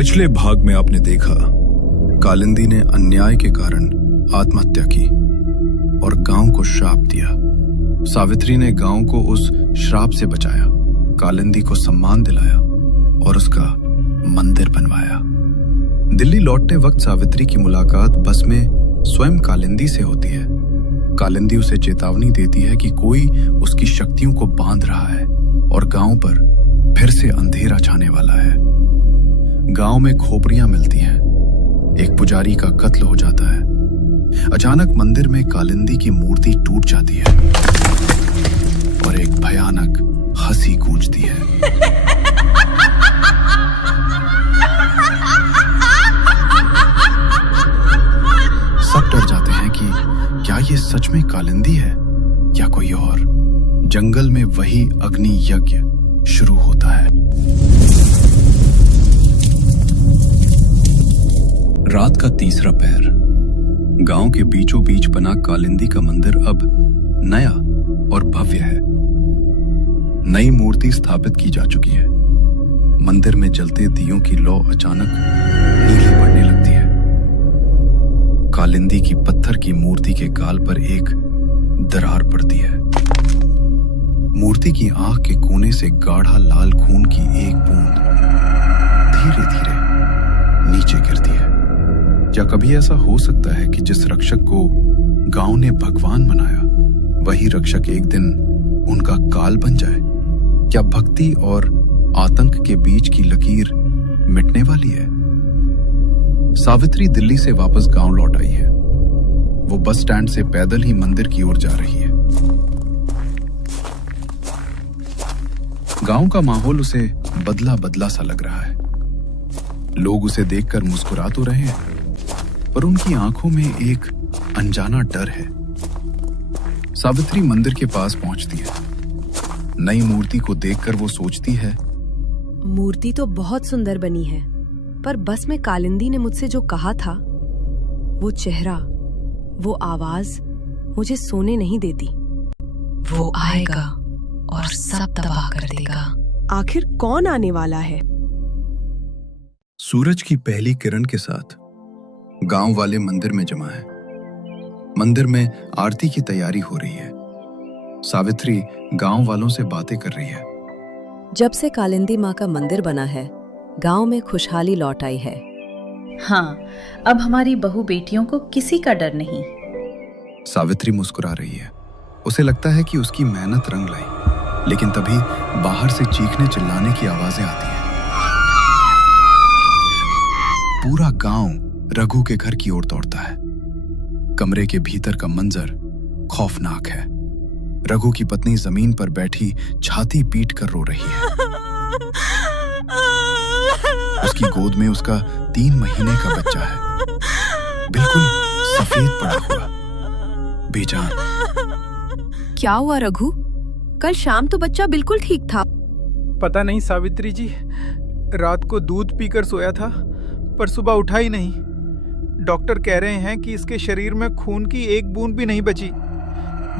पिछले भाग में आपने देखा कालिंदी ने अन्याय के कारण आत्महत्या की और गांव को श्राप दिया। सावित्री ने गांव को उस श्राप से बचाया, कालिंदी को सम्मान दिलाया और उसका मंदिर बनवाया। दिल्ली लौटते वक्त सावित्री की मुलाकात बस में स्वयं कालिंदी से होती है। कालिंदी उसे चेतावनी देती है कि कोई उसकी शक्तियों को बांध रहा है और गांव पर फिर से अंधेरा छाने वाला है। गांव में खोपड़ियां मिलती हैं। एक पुजारी का कत्ल हो जाता है। अचानक मंदिर में कालिंदी की मूर्ति टूट जाती है और एक भयानक हंसी गूंजती है। सब डर जाते हैं कि क्या ये सच में कालिंदी है या कोई और। जंगल में वही अग्नि यज्ञ शुरू होता है। रात का तीसरा पहर। गांव के बीचों बीच बना कालिंदी का मंदिर अब नया और भव्य है। नई मूर्ति स्थापित की जा चुकी है। मंदिर में जलते दियों की लौ अचानक नीली पड़ने लगती है। कालिंदी की पत्थर की मूर्ति के गाल पर एक दरार पड़ती है। मूर्ति की आंख के कोने से गाढ़ा लाल खून की एक बूंद धीरे धीरे नीचे गिरती है। क्या कभी ऐसा हो सकता है कि जिस रक्षक को गांव ने भगवान बनाया, वही रक्षक एक दिन उनका काल बन जाए? क्या भक्ति और आतंक के बीच की लकीर मिटने वाली है? सावित्री दिल्ली से वापस गांव लौट आई है। वो बस स्टैंड से पैदल ही मंदिर की ओर जा रही है। गांव का माहौल उसे बदला बदला सा लग रहा है। लोग उसे देखकर मुस्कुरा तो रहे हैं, पर उनकी आंखों में एक अनजाना डर है। सावित्री मंदिर के पास पहुंचती है। नई मूर्ति को देखकर वो सोचती है, मूर्ति तो बहुत सुंदर बनी है, पर बस में कालिंदी ने मुझसे जो कहा था, वो चेहरा, वो आवाज मुझे सोने नहीं देती। वो आएगा और सब तबाह कर देगा। आखिर कौन आने वाला है? सूरज की पहली किरण के साथ गांव वाले मंदिर में जमा है। मंदिर में आरती की तैयारी हो रही है। सावित्री गांव वालों से बातें कर रही है। जब से कालिंदी माँ का मंदिर बना है, गांव में खुशहाली लौट आई है। हाँ, अब हमारी बहू बेटियों को किसी का डर नहीं। सावित्री मुस्कुरा रही है। उसे लगता है कि उसकी मेहनत रंग लाई, लेकिन तभी बाहर से चीखने चिल्लाने की आवाजें आती हैं। पूरा गांव रघु के घर की ओर दौड़ता है। कमरे के भीतर का मंजर खौफनाक है। रघु की पत्नी जमीन पर बैठी छाती पीट कर रो रही है। उसकी गोद में उसका 3 महीने का बच्चा है, बिल्कुल सफेद पड़ा हुआ, बेजान। क्या हुआ रघु? कल शाम तो बच्चा बिल्कुल ठीक था। पता नहीं सावित्री जी, रात को दूध पीकर सोया था, पर सुबह उठा ही नहीं। डॉक्टर कह रहे हैं कि इसके शरीर में खून की एक बूंद भी नहीं बची,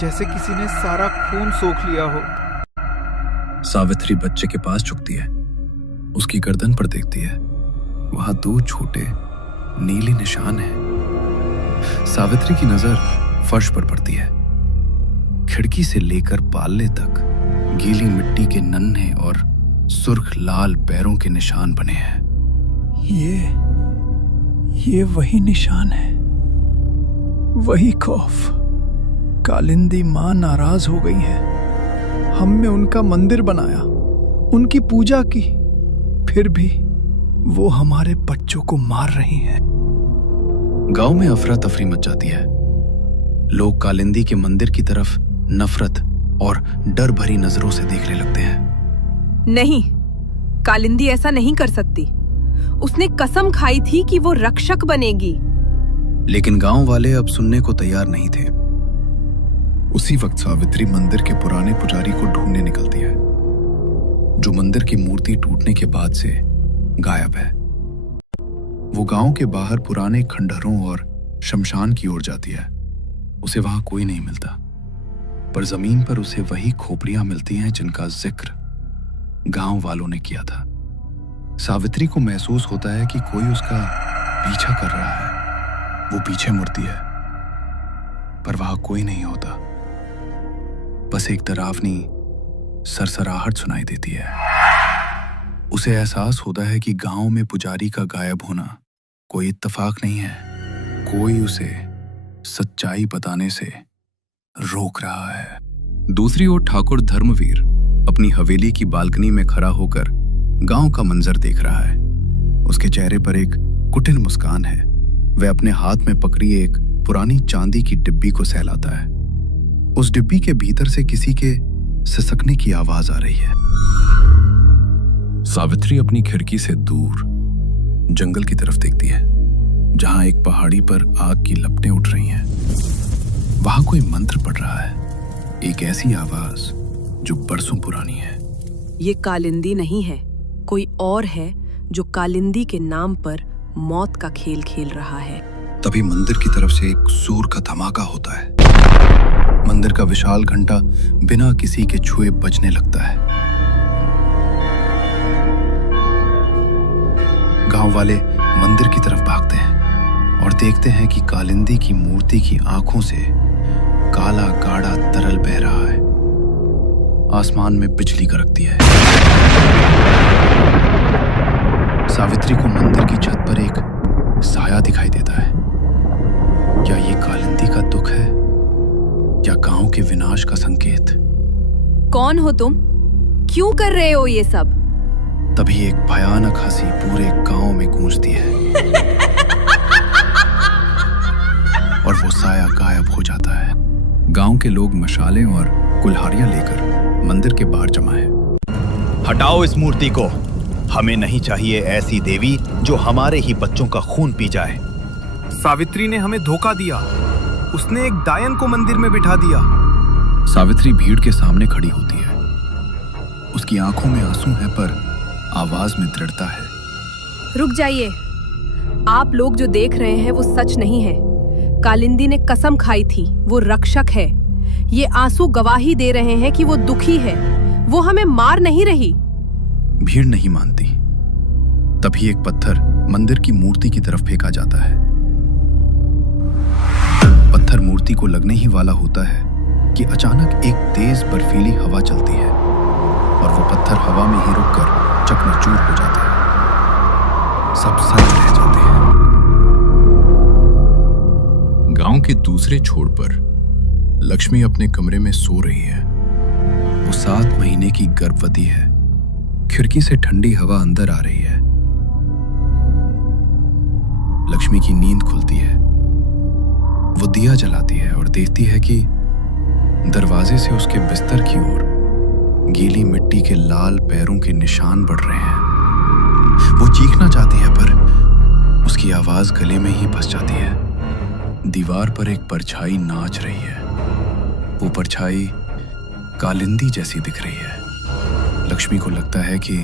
जैसे किसी ने सारा खून सोख लिया हो। सावित्री बच्चे के पास झुकती है। उसकी गर्दन पर देखती है। वहां 2 छोटे नीले निशान हैं। सावित्री की नजर फर्श पर पड़ती है। खिड़की से लेकर पाले तक गीली मिट्टी के नन्हे और सुर्ख लाल पैरों के निशान बने हैं। ये वही निशान है, वही खौफ। कालिंदी माँ नाराज हो गई है। हमने उनका मंदिर बनाया, उनकी पूजा की, फिर भी वो हमारे बच्चों को मार रही हैं। गांव में अफरा तफरी मच जाती है। लोग कालिंदी के मंदिर की तरफ नफरत और डर भरी नजरों से देखने लगते हैं। नहीं, कालिंदी ऐसा नहीं कर सकती। उसने कसम खाई थी कि वो रक्षक बनेगी। लेकिन गांव वाले अब सुनने को तैयार नहीं थे। उसी वक्त सावित्री मंदिर के पुराने पुजारी को ढूंढने निकलती है, जो मंदिर की मूर्ति टूटने के बाद से गायब है। वो गांव के बाहर पुराने खंडहरों और शमशान की ओर जाती है। उसे वहां कोई नहीं मिलता, पर जमीन पर उसे वही खोपड़ियां मिलती हैं जिनका जिक्र गांव वालों ने किया था। सावित्री को महसूस होता है कि कोई उसका पीछा कर रहा है। वो पीछे मुड़ती है, पर वहां कोई नहीं होता। बस एक डरावनी सरसराहट सुनाई देती है। उसे एहसास होता है कि गांव में पुजारी का गायब होना कोई इत्तेफाक नहीं है। कोई उसे सच्चाई बताने से रोक रहा है। दूसरी ओर ठाकुर धर्मवीर अपनी हवेली की बालकनी में खड़ा होकर गांव का मंजर देख रहा है। उसके चेहरे पर एक कुटिल मुस्कान है। वह अपने हाथ में पकड़ी एक पुरानी चांदी की डिब्बी को सहलाता है। उस डिब्बी के भीतर से किसी के सिसकने की आवाज आ रही है। सावित्री अपनी खिड़की से दूर जंगल की तरफ देखती है, जहां एक पहाड़ी पर आग की लपटें उठ रही हैं। वहां कोई मंत्र पढ़ रहा है, एक ऐसी आवाज जो बरसों पुरानी है। ये कालिंदी नहीं है, कोई और है जो कालिंदी के नाम पर मौत का खेल खेल रहा है। तभी मंदिर की तरफ से एक जोर का धमाका होता है। मंदिर का विशाल घंटा बिना किसी के छुए बजने लगता है। गांव वाले मंदिर की तरफ भागते हैं और देखते हैं कि कालिंदी की मूर्ति की आंखों से काला गाढ़ा तरल बह रहा है। आसमान में बिजली कड़कती है। सावित्री को मंदिर की छत पर एक साया दिखाई देता है। क्या ये कालिंदी का दुख है या गांव के विनाश का संकेत? कौन हो तुम? क्यों कर रहे हो ये सब? तभी एक भयानक हंसी पूरे गांव में गूंजती है और वो साया गायब हो जाता है। गांव के लोग मशालें और कुल्हाड़ियां लेकर मंदिर के बाहर जमा है। हटाओ इस मूर्ति को। हमें नहीं चाहिए ऐसी देवी जो हमारे ही बच्चों का खून पी जाए। सावित्री ने हमें धोखा दिया। उसने एक डायन को मंदिर में बिठा दिया। सावित्री भीड़ के सामने खड़ी होती है। उसकी आंखों में आंसू है, पर आवाज में दृढ़ता है। रुक जाइए। आप लोग जो देख रहे हैं वो सच नहीं है। कालिंदी ने कसम खाई थी, वो रक्षक है। ये आंसू गवाही दे रहे हैं कि वो दुखी है। वो हमें मार नहीं रही। भीड़ नहीं मानती। तभी एक पत्थर मंदिर की मूर्ति की तरफ फेंका जाता है। पत्थर मूर्ति को लगने ही वाला होता है कि अचानक एक तेज बर्फीली हवा चलती है और वो पत्थर हवा में ही रुककर चकनाचूर हो जाता है। सब सज रह जाते हैं। गांव के दूसरे छोर पर लक्ष्मी अपने कमरे में सो रही है। वो 7 महीने की गर्भवती है। खिड़की से ठंडी हवा अंदर आ रही है। लक्ष्मी की नींद खुलती है। वो दिया जलाती है और देखती है कि दरवाजे से उसके बिस्तर की ओर गीली मिट्टी के लाल पैरों के निशान बढ़ रहे हैं। वो चीखना चाहती है, पर उसकी आवाज गले में ही फंस जाती है। दीवार पर एक परछाई नाच रही है। वो परछाई कालिंदी जैसी दिख रही है। लक्ष्मी को लगता है कि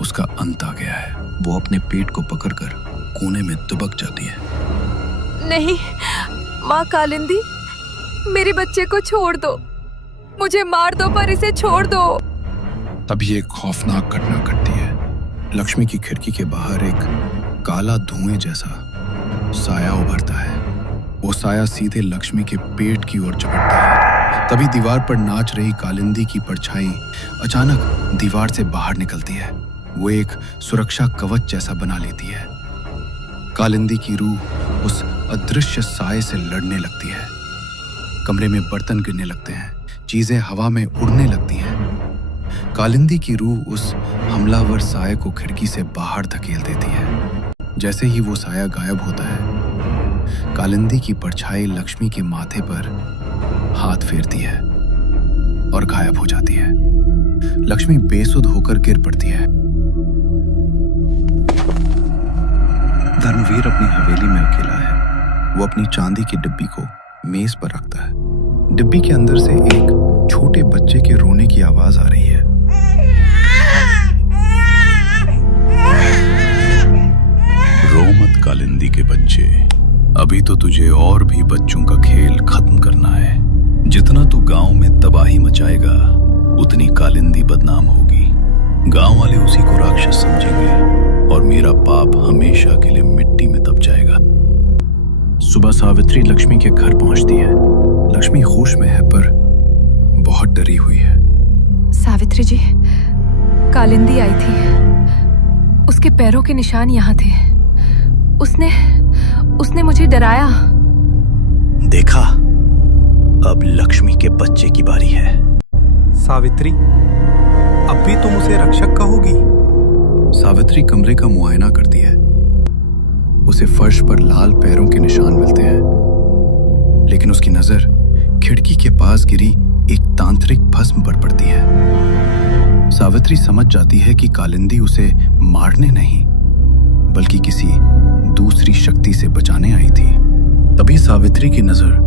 उसका अंत आ गया है। वो अपने पेट को पकड़कर कोने में दुबक जाती है। नहीं, माँ कालिंदी, मेरे बच्चे को छोड़ दो। मुझे मार दो, पर इसे छोड़ दो। तभी एक खौफनाक घटना घटती है। लक्ष्मी की खिड़की के बाहर एक काला धुएं जैसा साया उभरता है। वो साया सीधे लक्ष्मी के पेट की ओर झपटता है। तभी दीवार पर नाच रही कालिंदी की परछाई अचानक दीवार से बाहर निकलती है। वो एक सुरक्षा कवच जैसा बना लेती है। कालिंदी की रूह उस अदृश्य साये से लड़ने लगती है। कमरे में बर्तन गिरने लगते हैं, चीजें हवा में उड़ने लगती हैं। कालिंदी की रूह उस हमलावर साये को खिड़की से बाहर धकेल देती है। जैसे ही वो साया गायब होता है, कालिंदी की परछाई लक्ष्मी के माथे पर हाथ फेरती है और गायब हो जाती है। लक्ष्मी बेसुध होकर गिर पड़ती है। धर्मवीर अपनी हवेली में अकेला है। वो अपनी चांदी की डिब्बी को मेज पर रखता है। डिब्बी के अंदर से एक छोटे बच्चे के रोने की आवाज आ रही है। रो मत कालिंदी के बच्चे, अभी तो तुझे और भी बच्चों का खेल खत्म करना है। जितना तू गांव में तबाही मचाएगा, उतनी कालिंदी बदनाम होगी। गांव वाले उसी को राक्षस समझेंगे और मेरा पाप हमेशा के लिए मिट्टी में दब जाएगा। सुबह सावित्री लक्ष्मी के घर पहुंचती है। लक्ष्मी होश में है पर बहुत डरी हुई है। सावित्री जी, कालिंदी आई थी। उसके पैरों के निशान यहाँ थे। उसने मुझे डराया। देखा, अब लक्ष्मी के बच्चे की बारी है। सावित्री, अब भी तुम उसे रक्षक कहोगी? सावित्री कमरे का मुआयना करती है। उसे फर्श पर लाल पैरों के निशान मिलते हैं, लेकिन उसकी नजर खिड़की के पास गिरी एक तांत्रिक भस्म पर पड़ती है। सावित्री समझ जाती है कि कालिंदी उसे मारने नहीं बल्कि किसी दूसरी शक्ति से बचाने आई थी। तभी सावित्री की नजर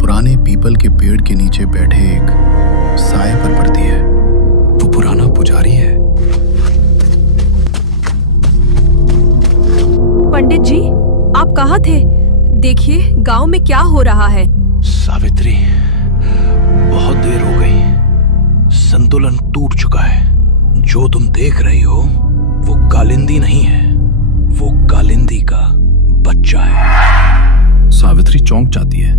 पुराने पीपल के पेड़ के नीचे बैठे एक साए पर पड़ती है। वो पुराना पुजारी है। पंडित जी, आप कहाँ थे? देखिए गांव में क्या हो रहा है। सावित्री, बहुत देर हो गई। संतुलन टूट चुका है। जो तुम देख रही हो वो कालिंदी नहीं है, वो कालिंदी का बच्चा है। सावित्री चौंक जाती है।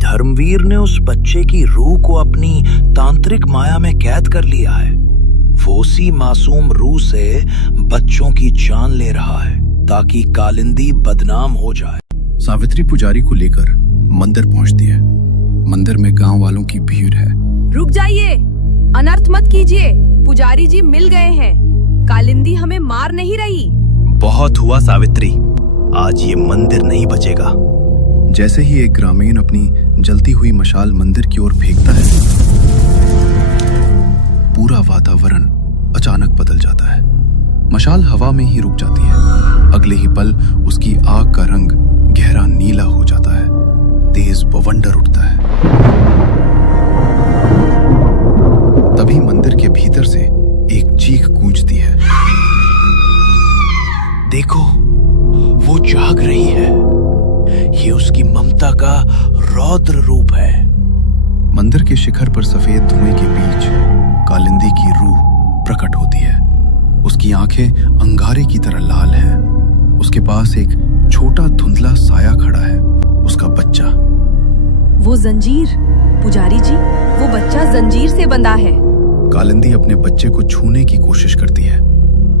धर्मवीर ने उस बच्चे की रूह को अपनी तांत्रिक माया में कैद कर लिया है। वो उसी मासूम रूह से बच्चों की जान ले रहा है ताकि कालिंदी बदनाम हो जाए। सावित्री पुजारी को लेकर मंदिर पहुंचती है। मंदिर में गांव वालों की भीड़ है। रुक जाइए, अनर्थ मत कीजिए। पुजारी जी मिल गए हैं। कालिंदी हमें मार नहीं रही। बहुत हुआ सावित्री, आज ये मंदिर नहीं बचेगा। जैसे ही एक ग्रामीण अपनी जलती हुई मशाल मंदिर की ओर फेंकता है, पूरा वातावरण अचानक बदल जाता है। मशाल हवा में ही रुक जाती है। अगले ही पल उसकी आग का रंग गहरा नीला हो जाता है। तेज बवंडर उठता है। तभी मंदिर के भीतर से एक चीख गूंजती है। देखो, वो जाग रही है। ये उसकी ममता का रौद्र रूप है। मंदिर के शिखर पर सफेद धुएं के बीच कालिंदी की रूह प्रकट होती है। उसकी आंखें अंगारे की तरह लाल हैं। उसके पास एक छोटा धुंधला साया खड़ा है, उसका बच्चा। वो जंजीर, पुजारी जी, वो बच्चा जंजीर से बंधा है। कालिंदी अपने बच्चे को छूने की कोशिश करती है,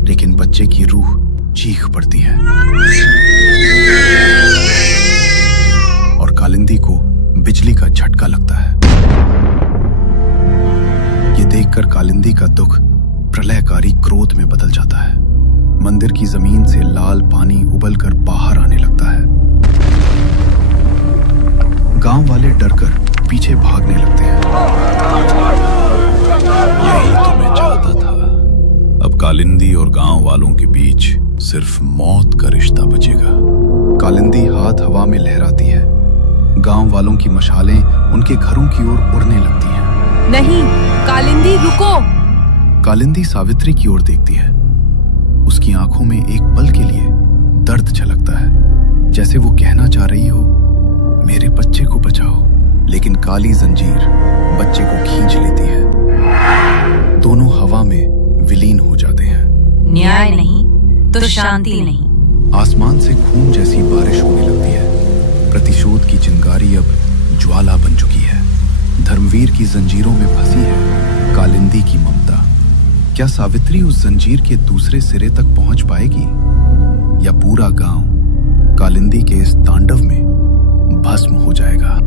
लेकिन बच्चे की रूह चीख पड़ती है और कालिंदी को बिजली का झटका लगता है। ये देखकर कालिंदी का दुख प्रलयकारी क्रोध में बदल जाता है। मंदिर की जमीन से लाल पानी उबलकर बाहर आने लगता है। गांव वाले डरकर पीछे भागने लगते हैं। यही तो मैं चाहता था। अब कालिंदी और गांव वालों के बीच सिर्फ मौत का रिश्ता बचेगा। कालिंदी हाथ हवा में लहराती है। गांव वालों की मशालें उनके घरों की ओर उड़ने लगती हैं। नहीं, कालिंदी रुको। कालिंदी सावित्री की ओर देखती है। उसकी आंखों में एक पल के लिए दर्द झलकता है, जैसे वो कहना चाह रही हो, मेरे बच्चे को बचाओ। लेकिन काली जंजीर बच्चे को खींच लेती है। दोनों हवा में विलीन हो जाते हैं। न्याय नहीं तो शांति नहीं। आसमान से खून जैसी बारिश होने लगती है। प्रतिशोध की चिंगारी अब ज्वाला बन चुकी है। धर्मवीर की जंजीरों में फंसी है कालिंदी की ममता। क्या सावित्री उस जंजीर के दूसरे सिरे तक पहुंच पाएगी, या पूरा गांव कालिंदी के इस तांडव में भस्म हो जाएगा?